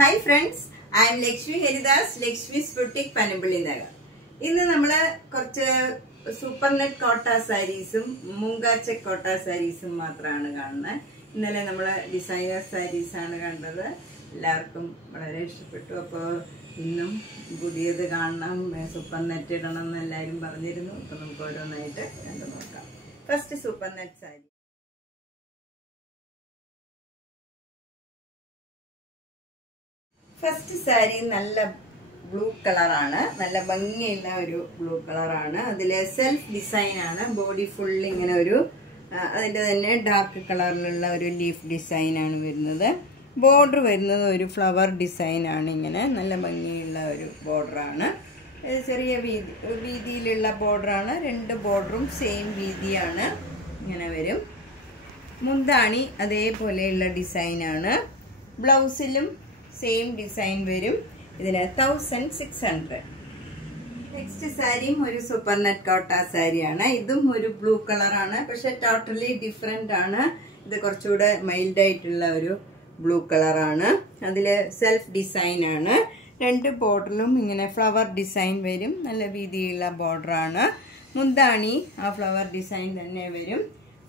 Hi friends, I am Lakshmi Haridas, Lakshmi's Boutique Panambuli Nagar. ഇന്ന് നമ്മൾ കുറച്ച് super net കോട്ട സാരീസും മൂങ്കാ ചെക്ക് കോട്ട സാരീസും മാത്രമാണ് കാണുന്നത്. ഇന്നലെ നമ്മൾ ഡിസൈനർ സാരീസ് ആണ് കണ്ടത്. എല്ലാവർക്കും വളരെ ഇഷ്ടപ്പെട്ടു. അപ്പോൾ ഇന്നും പുതിയത് കാണണം, സൂപ്പർ നെറ്റ് ഇടണം എന്ന് എല്ലാവരും പറഞ്ഞിരുന്നു. അപ്പോൾ നമുക്ക് ഓരോന്നായിട്ട് കണ്ടു നോക്കാം. First super net sari. First sari നല്ല ബ്ലൂ കളറാണ്, നല്ല ഭംഗിയുള്ള ഒരു ബ്ലൂ കളറാണ്. അതിൽ സെൽഫ് ഡിസൈൻ ആണ്. ബോഡി ഫുൾ ഇങ്ങനെ ഒരു അതിൻ്റെ തന്നെ ഡാർക്ക് കളറിലുള്ള ഒരു ലീഫ് ഡിസൈൻ ആണ് വരുന്നത്. ബോർഡർ വരുന്നത് ഒരു ഫ്ലവർ ഡിസൈൻ ആണ്. ഇങ്ങനെ നല്ല ഭംഗിയുള്ള ഒരു ബോർഡറാണ്. ചെറിയ വീതിയിലുള്ള ബോർഡറാണ്. രണ്ട് ബോർഡറും സെയിം വീതിയാണ്. ഇങ്ങനെ വരും. മുന്താണി അതേപോലെയുള്ള ഡിസൈനാണ്. ബ്ലൗസിലും സെയിം ഡിസൈൻ വരും. ഇതിന് 1600. നെക്സ്റ്റ് സാരിയും ഒരു സൂപ്പർ നെറ്റ് കോട്ട സാരിയാണ്. ഇതും ഒരു ബ്ലൂ കളറാണ്, പക്ഷെ ടോട്ടലി ഡിഫറെന്റ് ആണ്. ഇത് കുറച്ചുകൂടെ മൈൽഡ് ആയിട്ടുള്ള ഒരു ബ്ലൂ കളറാണ്. അതില് സെൽഫ് ഡിസൈൻ ആണ്. രണ്ട് ബോർഡറിലും ഇങ്ങനെ ഫ്ലവർ ഡിസൈൻ വരും. നല്ല വീതിയുള്ള ബോർഡറാണ്. മുന്താണി ആ ഫ്ലവർ ഡിസൈൻ തന്നെ വരും.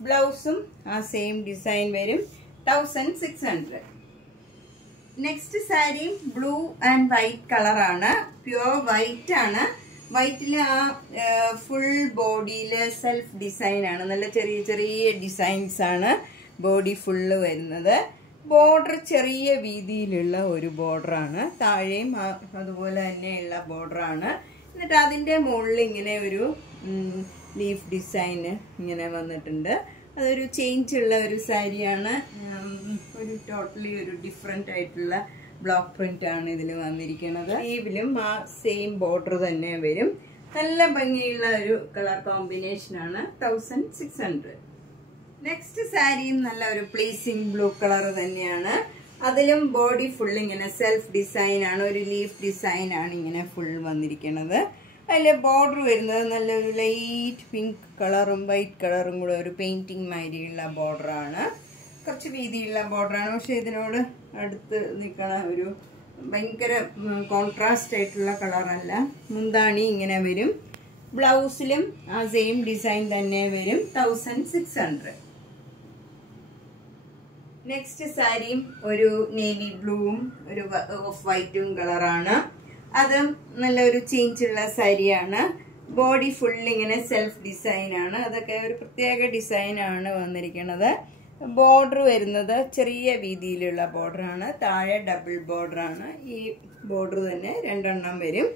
ബ്ലൗസും ആ സെയിം ഡിസൈൻ വരും. 1600. Next sari blue and white കളറാണ്. പ്യുവർ വൈറ്റ് ആണ്. വൈറ്റിൽ ആ ഫുൾ ബോഡിയിൽ സെൽഫ് ഡിസൈൻ ആണ്. നല്ല ചെറിയ ചെറിയ ഡിസൈൻസ് ആണ് ബോഡി ഫുള്ള് വരുന്നത്. ബോർഡർ ചെറിയ വീതിയിലുള്ള ഒരു ബോർഡറാണ്. താഴെയും അതുപോലെ തന്നെയുള്ള ബോർഡറാണ്. എന്നിട്ട് അതിൻ്റെ മുകളിൽ ഇങ്ങനെ ഒരു ലീഫ് ഡിസൈൻ ഇങ്ങനെ വന്നിട്ടുണ്ട്. അതൊരു ചേഞ്ച് ഉള്ള ഒരു സാരിയാണ്. ഒരു ടോട്ടലി ഒരു ഡിഫറെന്റ് ആയിട്ടുള്ള ബ്ലോക്ക് പ്രിന്റ് ആണ് ഇതിൽ വന്നിരിക്കുന്നത്. ഈവിലും ആ സെയിം ബോർഡർ തന്നെ വരും. നല്ല ഭംഗിയുള്ള ഒരു കളർ കോമ്പിനേഷൻ ആണ്. 1600. നെക്സ്റ്റ് സാരിയും നല്ല ഒരു പ്ലീസിങ് ബ്ലൂ കളർ തന്നെയാണ്. അതിലും ബോഡി ഫുൾ ഇങ്ങനെ സെൽഫ് ഡിസൈൻ ആണ്. ഒരു ലീഫ് ഡിസൈൻ ആണ് ഇങ്ങനെ ഫുൾ വന്നിരിക്കുന്നത്. അതിൽ ബോർഡർ വരുന്നത് നല്ലൊരു ലൈറ്റ് പിങ്ക് കളറും വൈറ്റ് കളറും കൂടെ ഒരു പെയിന്റിങ് മാതിരിയുള്ള ബോർഡറാണ്. കുറച്ച് വീതിയുള്ള ബോർഡറാണ്, പക്ഷെ ഇതിനോട് അടുത്ത് നിൽക്കണ ഒരു ഭയങ്കര കോൺട്രാസ്റ്റ് ആയിട്ടുള്ള കളറല്ല. മുന്താണി ഇങ്ങനെ വരും. ബ്ലൗസിലും ആ സെയിം ഡിസൈൻ തന്നെ വരും. 1600. നെക്സ്റ്റ് സാരിയും ഒരു നേവി ബ്ലൂവും ഒരു ഓഫ് വൈറ്റും കളറാണ്. അത് നല്ലൊരു ചേഞ്ച് ഉള്ള സാരിയാണ്. ബോഡി ഫുൾ ഇങ്ങനെ സെൽഫ് ഡിസൈൻ ആണ്. അതൊക്കെ ഒരു പ്രത്യേക ഡിസൈൻ ആണ് വന്നിരിക്കുന്നത്. ബോർഡർ വരുന്നത് ചെറിയ വീതിയിലുള്ള ബോർഡറാണ്. താഴെ ഡബിൾ ബോർഡറാണ്. ഈ ബോർഡർ തന്നെ രണ്ടെണ്ണം വരും.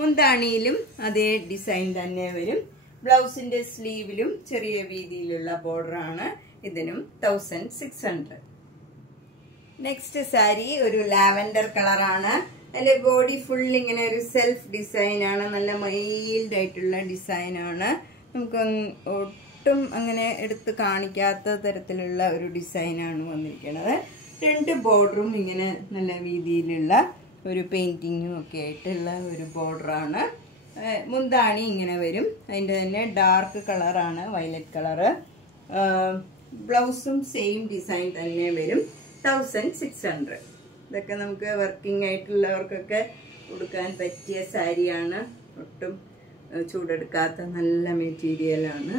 മുന്താണിയിലും അതേ ഡിസൈൻ തന്നെ വരും. ബ്ലൗസിന്റെ സ്ലീവിലും ചെറിയ വീതിയിലുള്ള ബോർഡറാണ്. ഇതിനും 1600. നെക്സ്റ്റ് സാരി ഒരു ലാവൻഡർ കളറാണ്. അതിലെ ബോഡി ഫുൾ ഇങ്ങനെ ഒരു സെൽഫ് ഡിസൈൻ ആണ്. നല്ല മൈൽഡ് ആയിട്ടുള്ള ഡിസൈൻ ആണ്. നമുക്ക് ഒട്ടും അങ്ങനെ എടുത്ത് കാണിക്കാത്ത തരത്തിലുള്ള ഒരു ഡിസൈനാണ് വന്നിരിക്കുന്നത്. രണ്ട് ബോർഡറും ഇങ്ങനെ നല്ല വീതിയിലുള്ള ഒരു പെയിന്റിങ്ങും ഒക്കെ ആയിട്ടുള്ള ഒരു ബോർഡറാണ്. മുന്താണി ഇങ്ങനെ വരും. അതിൻ്റെ തന്നെ ഡാർക്ക് കളറാണ്, വയലറ്റ് കളറ്. ബ്ലൗസും സെയിം ഡിസൈൻ തന്നെ വരും. 1600. ഇതൊക്കെ നമുക്ക് വർക്കിംഗ് ആയിട്ടുള്ളവർക്കൊക്കെ കൊടുക്കാൻ പറ്റിയ സാരിയാണ്. ഒട്ടും ചൂടെടുക്കാത്ത നല്ല മെറ്റീരിയലാണ്.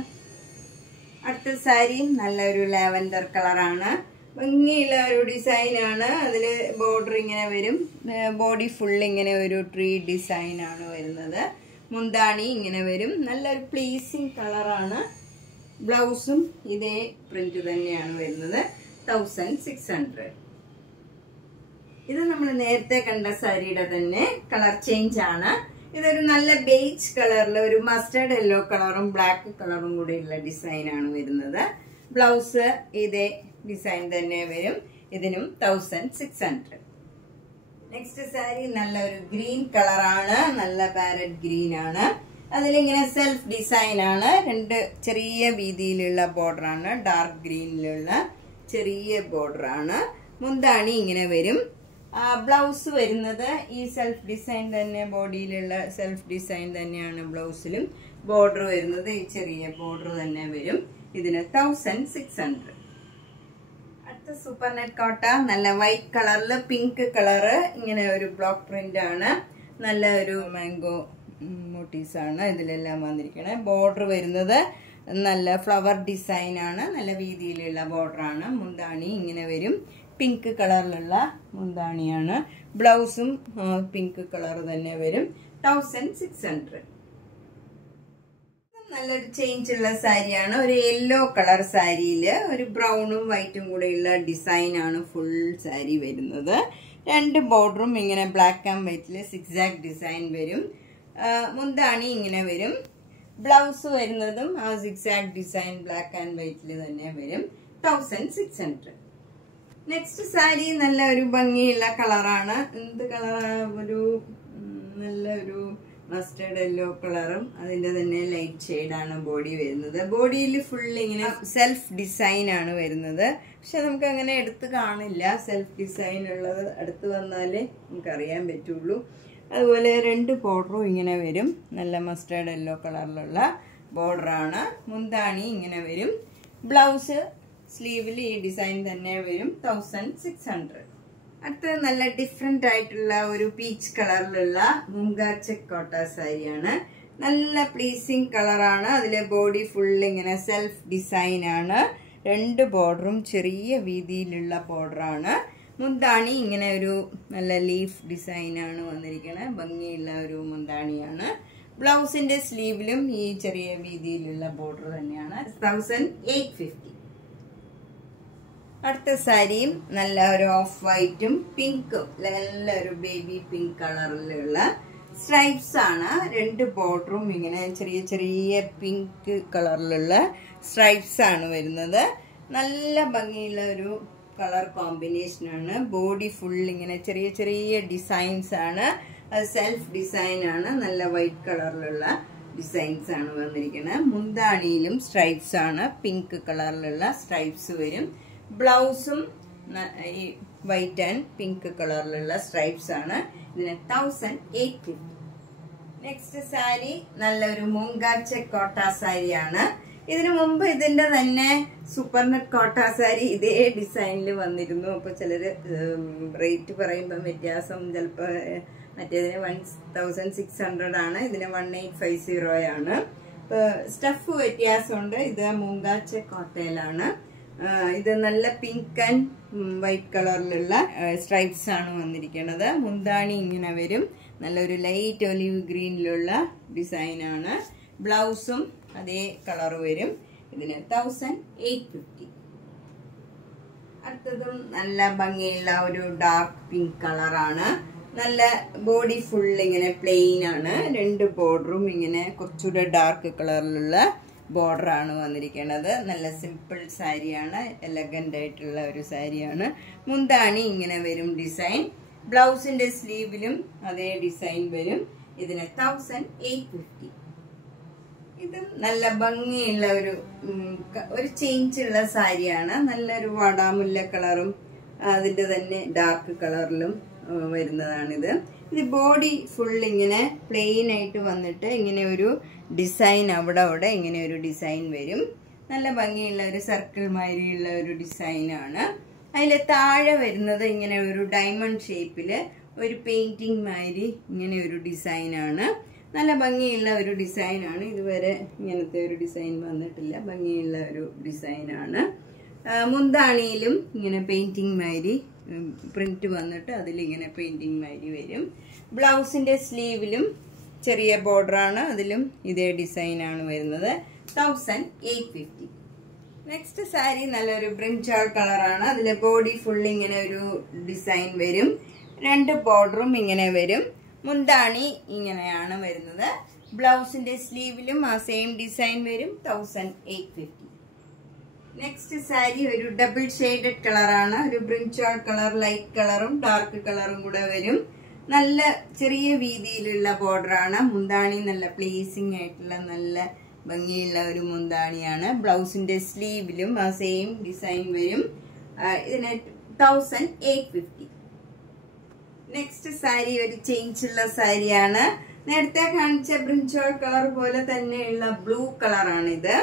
അടുത്ത സാരിയും നല്ലൊരു ലാവൻഡർ കളറാണ്. ഭംഗിയുള്ള ഒരു ഡിസൈനാണ്. അതിൽ ബോർഡർ ഇങ്ങനെ വരും. ബോഡി ഫുൾ ഇങ്ങനെ ഒരു ട്രീ ഡിസൈനാണ് വരുന്നത്. മുന്താണി ഇങ്ങനെ വരും. നല്ലൊരു പ്ലീസിങ് കളറാണ്. ബ്ലൗസും ഇതേ പ്രിന്റ് തന്നെയാണ് വരുന്നത്. 1600. ഇത് നമ്മൾ നേരത്തെ കണ്ട സാരിയുടെ തന്നെ കളർ ചേഞ്ച് ആണ്. ഇതൊരു നല്ല ബേജ് കളറിൽ ഒരു മസ്റ്റേർഡ് യെല്ലോ കളറും ബ്ലാക്ക് കളറും കൂടെയുള്ള ഡിസൈൻ ആണ് വരുന്നത്. ബ്ലൗസ് ഇതേ ഡിസൈൻ തന്നെ വരും. ഇതിനും 1600. നെക്സ്റ്റ് സാരി നല്ലൊരു ഗ്രീൻ കളറാണ്. നല്ല പാരറ്റ് ഗ്രീൻ ആണ്. അതിലിങ്ങനെ സെൽഫ് ഡിസൈൻ ആണ്. രണ്ട് ചെറിയ വീതിയിലുള്ള ബോർഡറാണ്. ഡാർക്ക് ഗ്രീനിലുള്ള ചെറിയ ബോർഡറാണ്. മുന്താണി ഇങ്ങനെ വരും. ബ്ലൗസ് വരുന്നത് ഈ സെൽഫ് ഡിസൈൻ തന്നെ, ബോഡിയിലുള്ള സെൽഫ് ഡിസൈൻ തന്നെയാണ് ബ്ലൗസിലും. ബോർഡർ വരുന്നത് ഈ ചെറിയ ബോർഡർ തന്നെ വരും. ഇതിന് 1600. അടുത്ത സൂപ്പർ നെറ്റ് കോട്ട നല്ല വൈറ്റ് കളറില് പിങ്ക് കളറ് ഇങ്ങനെ ഒരു ബ്ലോക്ക് പ്രിന്റ് ആണ്. നല്ല ഒരു മാംഗോ മോട്ടീവ്സ് ആണ് ഇതിലെല്ലാം വന്നിരിക്കണേ. ബോർഡർ വരുന്നത് നല്ല ഫ്ലവർ ഡിസൈൻ ആണ്. നല്ല വീതിയിലുള്ള ബോർഡർ ആണ്. മുന്താണി ഇങ്ങനെ വരും. പിങ്ക് കളറിലുള്ള മുന്താണിയാണ്. ബ്ലൗസും പിങ്ക് കളർ തന്നെ വരും. 1600. നല്ലൊരു ചേഞ്ച് ഉള്ള സാരിയാണ്. ഒരു യെല്ലോ കളർ സാരിയില് ഒരു ബ്രൗണും വൈറ്റും കൂടെയുള്ള ഡിസൈൻ ആണ് ഫുൾ സാരി വരുന്നത്. രണ്ട് ബോർഡറും ഇങ്ങനെ ബ്ലാക്ക് ആൻഡ് വൈറ്റില് സിക്സാക് ഡിസൈൻ വരും. മുന്താണി ഇങ്ങനെ വരും. ബ്ലൗസ് വരുന്നതും ആ സിക്സാക് ഡിസൈൻ ബ്ലാക്ക് ആൻഡ് വൈറ്റില് തന്നെ വരും. 1600. നെക്സ്റ്റ് സാരി നല്ല ഒരു ഭംഗിയുള്ള കളറാണ്. എന്ത് കളറാണ്? ഒരു നല്ലൊരു മസ്റ്റേർഡ് യെല്ലോ കളറും അതിന്റെ തന്നെ ലൈറ്റ് ഷെയ്ഡാണ് ബോഡി വരുന്നത്. ബോഡിയിൽ ഫുൾ ഇങ്ങനെ സെൽഫ് ഡിസൈൻ ആണ് വരുന്നത്. പക്ഷെ നമുക്ക് അങ്ങനെ എടുത്ത് കാണില്ല. സെൽഫ് ഡിസൈൻ ഉള്ളത് അടുത്ത് വന്നാലേ നമുക്ക് അറിയാൻ പറ്റുള്ളൂ. അതുപോലെ രണ്ട് ബോർഡറും ഇങ്ങനെ വരും. നല്ല മസ്റ്റേർഡ് യെല്ലോ കളറിലുള്ള ബോർഡറാണ്. മുന്താണി ഇങ്ങനെ വരും. ബ്ലൗസ് സ്ലീവിൽ ഈ ഡിസൈൻ തന്നെ വരും. 1600. അടുത്തത് നല്ല ഡിഫറെന്റ് ആയിട്ടുള്ള ഒരു പീച്ച് കളറിലുള്ള മുംഗ ചെക്ക് കോട്ട സാരിയാണ്. നല്ല പ്ലീസിങ് കളറാണ്. അതിലെ ബോഡി ഫുൾ ഇങ്ങനെ സെൽഫ് ഡിസൈൻ ആണ്. രണ്ട് ബോർഡറും ചെറിയ വീതിയിലുള്ള ബോർഡറാണ്. മുന്താണി ഇങ്ങനെ ഒരു നല്ല ലീഫ് ഡിസൈൻ ആണ് വന്നിരിക്കുന്നത്. ഭംഗിയുള്ള ഒരു മുന്താണിയാണ്. ബ്ലൗസിന്റെ സ്ലീവിലും ഈ ചെറിയ വീതിയിലുള്ള ബോർഡർ തന്നെയാണ്. 1850. അടുത്ത സാരിയും നല്ല ഒരു ഓഫ് വൈറ്റും പിങ്കും നല്ലൊരു ബേബി പിങ്ക് കളറിലുള്ള സ്ട്രൈപ്സ് ആണ്. രണ്ട് ബോർഡറും ഇങ്ങനെ ചെറിയ ചെറിയ പിങ്ക് കളറിലുള്ള സ്ട്രൈപ്സ് ആണ് വരുന്നത്. നല്ല ഭംഗിയുള്ള ഒരു കളർ കോമ്പിനേഷൻ ആണ്. ബോഡി ഫുൾ ഇങ്ങനെ ചെറിയ ചെറിയ ഡിസൈൻസ് ആണ്. അത് സെൽഫ് ഡിസൈൻ ആണ്. നല്ല വൈറ്റ് കളറിലുള്ള ഡിസൈൻസ് ആണ് വന്നിരിക്കുന്നത്. മുന്താണിയിലും സ്ട്രൈപ്സ് ആണ്. പിങ്ക് കളറിലുള്ള സ്ട്രൈപ്സ് വരും. ബ്ലൗസും ഈ വൈറ്റ് ആൻഡ് പിങ്ക് കളറിലുള്ള സ്ട്രൈപ്സ് ആണ്. ഇതിന് 1850. നെക്സ്റ്റ് സാരി നല്ലൊരു മുംഗ ചെക്ക് കോട്ട സാരിയാണ്. ഇതിനു മുമ്പ് ഇതിന്റെ തന്നെ സൂപ്പർ നെറ്റ് കോട്ട സാരി ഇതേ ഡിസൈനിൽ വന്നിരുന്നു. അപ്പൊ ചിലര് റേറ്റ് പറയുമ്പോൾ വ്യത്യാസം ചിലപ്പോ മറ്റേതിന് 1600 ആണ്. ഇതിന് 1850 ആണ്. സ്റ്റഫ് വ്യത്യാസമുണ്ട്. ഇത് മുംഗ ചെക്ക് കോട്ടയിലാണ്. ഇത് നല്ല പിങ്ക് ആൻഡ് വൈറ്റ് കളറിലുള്ള സ്ട്രൈപ്സ് ആണ് വന്നിരിക്കുന്നത്. മുന്താണി ഇങ്ങനെ വരും. നല്ലൊരു ലൈറ്റ് ഒലിവ് ഗ്രീനിലുള്ള ഡിസൈൻ ആണ്. ബ്ലൗസും അതേ കളർ വരും. ഇതിന് 1850. അടുത്തതും നല്ല ഭംഗിയുള്ള ഒരു ഡാർക്ക് പിങ്ക് കളറാണ്. നല്ല ബോഡി ഫുൾ ഇങ്ങനെ പ്ലെയിൻ ആണ്. രണ്ട് ബോർഡറും ഇങ്ങനെ കുറച്ചുകൂടെ ഡാർക്ക് കളറിലുള്ള ബോർഡർ ആണ് വന്നിരിക്കുന്നത്. നല്ല സിമ്പിൾ സാരിയാണ്. എലഗന്റ് ആയിട്ടുള്ള ഒരു സാരിയാണ്. മുന്താണി ഇങ്ങനെ വരും ഡിസൈൻ. ബ്ലൗസിന്റെ സ്ലീവിലും അതേ ഡിസൈൻ വരും. ഇതിന് 1850. ഇത് നല്ല ഭംഗിയുള്ള ഒരു ചേഞ്ച് ഉള്ള സാരിയാണ്. നല്ലൊരു വാടാമുല്ല കളറും അതിന്റെ തന്നെ ഡാർക്ക് കളറിലും വരുന്നതാണിത്. ഇത് ബോഡി ഫുൾ ഇങ്ങനെ പ്ലെയിൻ ആയിട്ട് വന്നിട്ട് ഇങ്ങനെ ഒരു ഡിസൈൻ അവിടെ ഇങ്ങനെ ഒരു ഡിസൈൻ വരും. നല്ല ഭംഗിയുള്ള ഒരു സർക്കിൾ മാതിരിയുള്ള ഒരു ഡിസൈനാണ്. അതിൽ താഴെ വരുന്നത് ഇങ്ങനെ ഒരു ഡയമണ്ട് ഷേപ്പില് ഒരു പെയിന്റിങ് മാതിരി ഇങ്ങനെ ഒരു ഡിസൈനാണ്. നല്ല ഭംഗിയുള്ള ഒരു ഡിസൈനാണ്. ഇതുവരെ ഇങ്ങനത്തെ ഒരു ഡിസൈൻ വന്നിട്ടില്ല. ഭംഗിയുള്ള ഒരു ഡിസൈനാണ്. മുന്താണിയിലും ഇങ്ങനെ പെയിന്റിങ് മാതിരി പ്രിന്റ് വന്നിട്ട് അതിലിങ്ങനെ പെയിന്റിങ് മാതിരി വരും. ബ്ലൗസിന്റെ സ്ലീവിലും ചെറിയ ബോർഡറാണ്. അതിലും ഇതേ ഡിസൈനാണ് വരുന്നത്. 1850. നെക്സ്റ്റ് സാരി നല്ലൊരു ബ്രിഞ്ചാൾ കളറാണ്. അതിലെ ബോഡി ഫുൾ ഇങ്ങനെ ഒരു ഡിസൈൻ വരും. രണ്ട് ബോർഡറും ഇങ്ങനെ വരും. മുന്താണി ഇങ്ങനെയാണ് വരുന്നത്. ബ്ലൗസിന്റെ സ്ലീവിലും ആ സെയിം ഡിസൈൻ വരും. 1850. നെക്സ്റ്റ് സാരി ഒരു ഡബിൾ ഷെയ്ഡഡ് കളറാണ്. ഒരു ബ്രിഞ്ചാൾ കളർ, ലൈറ്റ് കളറും ഡാർക്ക് കളറും കൂടെ വരും. നല്ല ചെറിയ വീതിയിലുള്ള ബോർഡറാണ്. മുന്താണി നല്ല പ്ലീസിങ് ആയിട്ടുള്ള നല്ല ഭംഗിയുള്ള ഒരു മുന്താണിയാണ്. ബ്ലൗസിന്റെ സ്ലീവിലും ആ സെയിം ഡിസൈൻ വരും. ഇതിന് 1850. നെക്സ്റ്റ് സാരി ഒരു ചേഞ്ച് ഉള്ള സാരിയാണ്. നേരത്തെ കാണിച്ച ബ്രിഞ്ചാൾ കളർ പോലെ തന്നെയുള്ള ബ്ലൂ കളറാണ് ഇത്.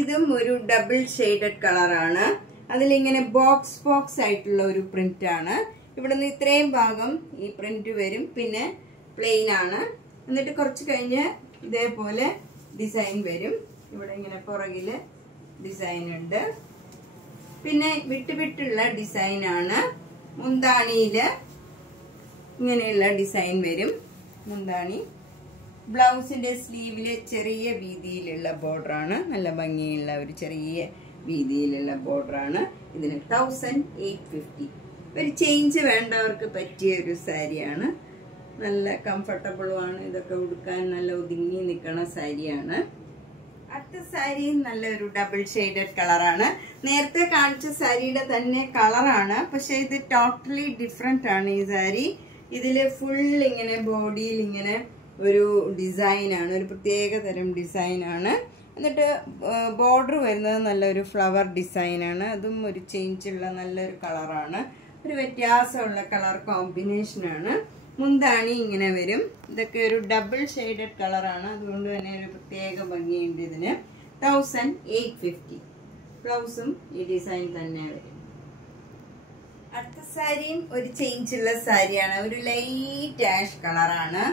ഇതും ഒരു ഡബിൾ ഷെയ്ഡഡ് കളറാണ്. അതിലിങ്ങനെ ബോക്സ് ബോക്സ് ആയിട്ടുള്ള ഒരു പ്രിന്റ് ആണ്. ഇവിടുന്ന് ഇത്രയും ഭാഗം ഈ പ്രിന്റ് വരും, പിന്നെ പ്ലെയിൻ ആണ്. എന്നിട്ട് കുറച്ച് കഴിഞ്ഞ് ഇതേപോലെ ഡിസൈൻ വരും. ഇവിടെ ഇങ്ങനെ പുറകില് ഡിസൈൻ ഉണ്ട്. പിന്നെ വിട്ടുള്ള ഡിസൈൻ ആണ്. മുന്താണിയില് ഇങ്ങനെയുള്ള ഡിസൈൻ വരും. മുന്താണി ബ്ലൗസിന്റെ സ്ലീവില് ചെറിയ വീതിയിലുള്ള ബോർഡർ ആണ്. നല്ല ഭംഗിയുള്ള ഒരു ചെറിയ വീതിയിലുള്ള ബോർഡർ ആണ്. ഇതിന് 1850. ഒരു ചേഞ്ച് വേണ്ടവർക്ക് പറ്റിയ ഒരു സാരിയാണ്. നല്ല കംഫർട്ടബിളും ആണ്. ഇതൊക്കെ ഉടുക്കാൻ നല്ല ഒതുങ്ങി നിൽക്കുന്ന സാരിയാണ്. അടുത്ത സാരി നല്ലൊരു ഡബിൾ ഷെയ്ഡഡ് കളറാണ്. നേരത്തെ കാണിച്ച സാരിയുടെ തന്നെ കളറാണ്, പക്ഷെ ഇത് ടോട്ടലി ഡിഫറെന്റ് ആണ് ഈ സാരി. ഇതില് ഫുൾ ഇങ്ങനെ ബോഡിയിൽ ഇങ്ങനെ ഒരു ഡിസൈൻ ആണ്, ഒരു പ്രത്യേക തരം ഡിസൈൻ ആണ്. എന്നിട്ട് ബോർഡർ വരുന്നത് നല്ലൊരു ഫ്ലവർ ഡിസൈൻ ആണ്. അതും ഒരു ചേഞ്ച് ഉള്ള നല്ലൊരു കളറാണ്. ഒരു വ്യത്യാസമുള്ള കളർ കോമ്പിനേഷൻ ആണ്. മുന്താണി ഇങ്ങനെ വരും. ഇതൊക്കെ ഒരു ഡബിൾ ഷെയ്ഡഡ് കളറാണ്, അതുകൊണ്ട് തന്നെ ഒരു പ്രത്യേക ഭംഗിയുണ്ട് ഇതിന്. 1850. ബ്ലൗസും ഈ ഡിസൈൻ തന്നെ വരും. അടുത്ത സാരിയും ഒരു ചേഞ്ച് ഉള്ള സാരിയാണ്. ഒരു ലൈറ്റ് ആഷ് കളറാണ്.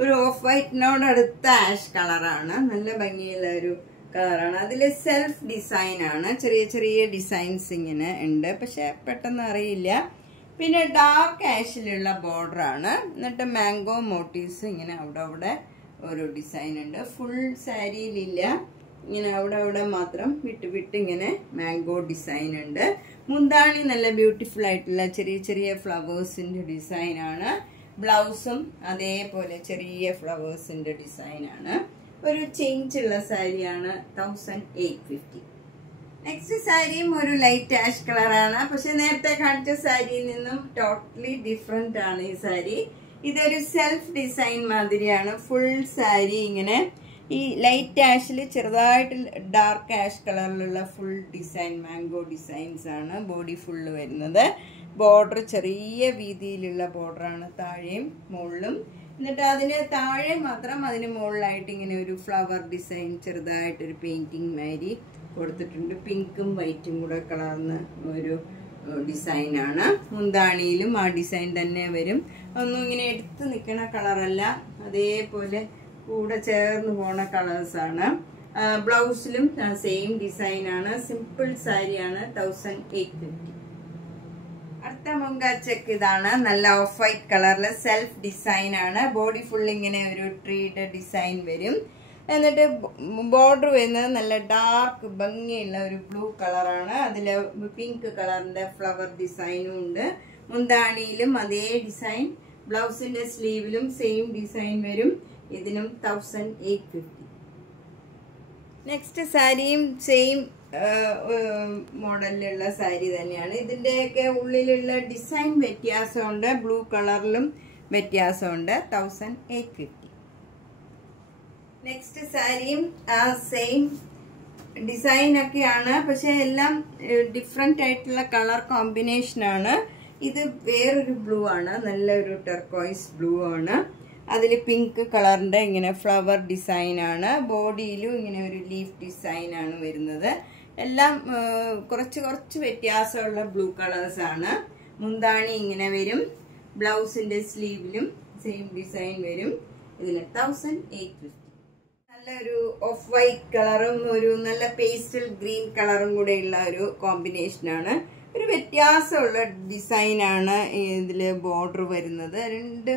ഒരു ഓഫ് വൈറ്റിനോട് അടുത്ത ആഷ് കളറാണ്. നല്ല ഭംഗിയുള്ള ഒരു കളറാണ്. അതിൽ സെൽഫ് ഡിസൈൻ ആണ്. ചെറിയ ചെറിയ ഡിസൈൻസ് ഇങ്ങനെ ഉണ്ട്, പക്ഷെ പെട്ടെന്ന് അറിയില്ല. പിന്നെ ഡാർക്ക് ആഷിലുള്ള ബോർഡർ ആണ്. എന്നിട്ട് മാംഗോ മോട്ടീവ്സ് ഇങ്ങനെ അവിടെ ഒരു ഡിസൈൻ ഉണ്ട്. ഫുൾ സാരിയിലില്ല, ഇങ്ങനെ അവിടെ മാത്രം വിട്ട് ഇങ്ങനെ മാംഗോ ഡിസൈൻ ഉണ്ട്. മുന്താണി നല്ല ബ്യൂട്ടിഫുൾ ആയിട്ടുള്ള ചെറിയ ചെറിയ ഫ്ലവേഴ്സിന്റെ ഡിസൈൻ ആണ്. ബ്ലൗസും അതേപോലെ ചെറിയ ഫ്ലവേഴ്സിന്റെ ഡിസൈൻ ആണ്. ഒരു ചേഞ്ച് ഉള്ള സാരിയാണ്. 1850. നെക്സ്റ്റ് സാരിയും ഒരു ലൈറ്റ് ആഷ് കളറാണ്, പക്ഷെ നേരത്തെ കാണിച്ച സാരിയിൽ നിന്നും ടോട്ടലി ഡിഫറെന്റ് ആണ് ഈ സാരി. ഇതൊരു സെൽഫ് ഡിസൈൻ മാതിരിയാണ്. ഫുൾ സാരി ഇങ്ങനെ ഈ ലൈറ്റ് ആഷിൽ ചെറുതായിട്ട് ഡാർക്ക് ആഷ് കളറിലുള്ള ഫുൾ ഡിസൈൻ മാംഗോ ഡിസൈൻസ് ആണ് ബോഡി ഫുള്ള് വരുന്നത്. ബോർഡർ ചെറിയ വീതിയിലുള്ള ബോർഡറാണ് താഴെയും മുകളിലും. എന്നിട്ട് അതിന് താഴെ മാത്രം അതിന് മുകളിലായിട്ട് ഇങ്ങനെ ഒരു ഫ്ലവർ ഡിസൈൻ ചെറുതായിട്ടൊരു പെയിന്റിങ് മാതിരി കൊടുത്തിട്ടുണ്ട്. പിങ്കും വൈറ്റും കൂടെ കളർന്ന ഒരു ഡിസൈനാണ്. മുന്താണിയിലും ആ ഡിസൈൻ തന്നെ വരും. ഒന്നും ഇങ്ങനെ എടുത്ത് നിൽക്കുന്ന കളറല്ല, അതേപോലെ കൂടെ ചേർന്ന് പോണ കളേഴ്സാണ്. ബ്ലൗസിലും സെയിം ഡിസൈനാണ്. സിമ്പിൾ സാരിയാണ്. 1850. അടുത്ത മുങ്കാച്ചക്ക് ഇതാണ്. നല്ല ഓഫ് വൈറ്റ് കളറിൽ സെൽഫ് ഡിസൈൻ ആണ്. ബോഡി ഫുൾ ഇങ്ങനെ ഒരു ട്രീയുടെ ഡിസൈൻ വരും. എന്നിട്ട് ബോർഡർ വരുന്നത് നല്ല ഡാർക്ക് ഭംഗിയുള്ള ഒരു ബ്ലൂ കളറാണ്. അതിൽ പിങ്ക് കളറിന്റെ ഫ്ലവർ ഡിസൈനും ഉണ്ട്. മുന്താണിയിലും അതേ ഡിസൈൻ. ബ്ലൗസിന്റെ സ്ലീവിലും സെയിം ഡിസൈൻ വരും. ഇതിനും 1850. നെക്സ്റ്റ് സാരിയും സെയിം മോഡലിലുള്ള സാരി തന്നെയാണ്. ഇതിന്റെയൊക്കെ ഉള്ളിലുള്ള ഡിസൈൻ വ്യത്യാസമുണ്ട്. ബ്ലൂ കളറിലും വ്യത്യാസമുണ്ട്. 1850. നെക്സ്റ്റ് സാരിയും ആ സെയിം ഡിസൈൻ ഒക്കെയാണ്, പക്ഷെ എല്ലാം ഡിഫറെന്റ് ആയിട്ടുള്ള കളർ കോമ്പിനേഷൻ ആണ്. ഇത് വേറൊരു ബ്ലൂ ആണ്, നല്ലൊരു ടെർക്കോയിസ് ബ്ലൂ ആണ്. അതിൽ പിങ്ക് കളറിന്റെ ഇങ്ങനെ ഫ്ലവർ ഡിസൈൻ ആണ്. ബോഡിയിലും ഇങ്ങനെ ഒരു ലീഫ് ഡിസൈൻ ആണ് വരുന്നത്. എല്ലാം കുറച്ച് വ്യത്യാസമുള്ള ബ്ലൂ കളേഴ്സ് ആണ്. മുന്താണി ഇങ്ങനെ വരും. ബ്ലൗസിന്റെ സ്ലീവിലും സെയിം ഡിസൈൻ വരും. ഇതിന് 1850. നല്ലൊരു ഓഫ് വൈറ്റ് കളറും ഒരു നല്ല പേസ്റ്റൽ ഗ്രീൻ കളറും കൂടെ ഉള്ള ഒരു കോമ്പിനേഷൻ ആണ്. ഒരു വ്യത്യാസമുള്ള ഡിസൈനാണ് ഇതില് ബോർഡർ വരുന്നത്. രണ്ട്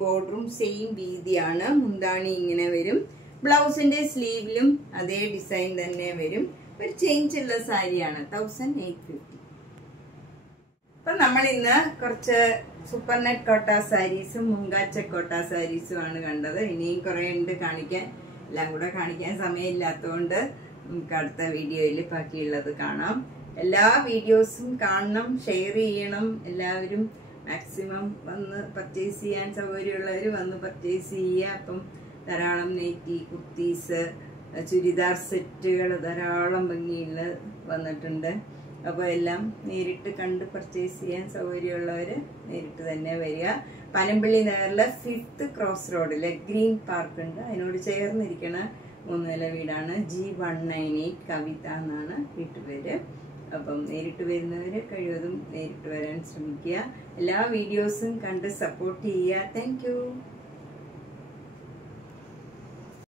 ബോർഡറും സെയിം വീതിയാണ്. മുന്താണി ഇങ്ങനെ വരും. ബ്ലൗസിന്റെ സ്ലീവിലും അതേ ഡിസൈൻ തന്നെ വരും. ഒരു ചേഞ്ച് ഉള്ള സാരിയാണ്. 1850. അപ്പൊ നമ്മൾ ഇന്ന് കുറച്ച് സൂപ്പർ നെറ്റ് കോട്ട സാരീസും മുങ്കാച്ച കോട്ട സാരീസും ആണ് കണ്ടത്. ഇനിയും കുറെ ഉണ്ട് കാണിക്കാൻ. എല്ലാം കൂടെ കാണിക്കാൻ സമയമില്ലാത്തതുകൊണ്ട് നമുക്ക് അടുത്ത വീഡിയോയിൽ ബാക്കിയുള്ളത് കാണാം. എല്ലാ വീഡിയോസും കാണണം, ഷെയർ ചെയ്യണം. എല്ലാവരും മാക്സിമം വന്ന് പർച്ചേസ് ചെയ്യാൻ സൗകര്യമുള്ളവർ വന്ന് പർച്ചേസ് ചെയ്യുക. അപ്പം ധാരാളം നൈറ്റി, കുർത്തീസ്, ചുരിദാർ സെറ്റുകൾ ധാരാളം ഭംഗിയുള്ള വന്നിട്ടുണ്ട്. അപ്പോൾ എല്ലാം നേരിട്ട് കണ്ട് പർച്ചേസ് ചെയ്യാൻ സൗകര്യമുള്ളവർ നേരിട്ട് തന്നെ വരിക. പനമ്പള്ളി നഗറിലെ 5th ക്രോസ് റോഡിലെ ഗ്രീൻ പാർക്ക് ഉണ്ട്, അതിനോട് ചേർന്നിരിക്കണ 3 നില വീടാണ്. G198 കവിത എന്നാണ് വീട്ടുപേര്. അപ്പം നേരിട്ട് വരുന്നവർ കഴിവതും നേരിട്ട് വരാൻ ശ്രമിക്കുക. എല്ലാ വീഡിയോസും കണ്ട് സപ്പോർട്ട് ചെയ്യുക. Thank you.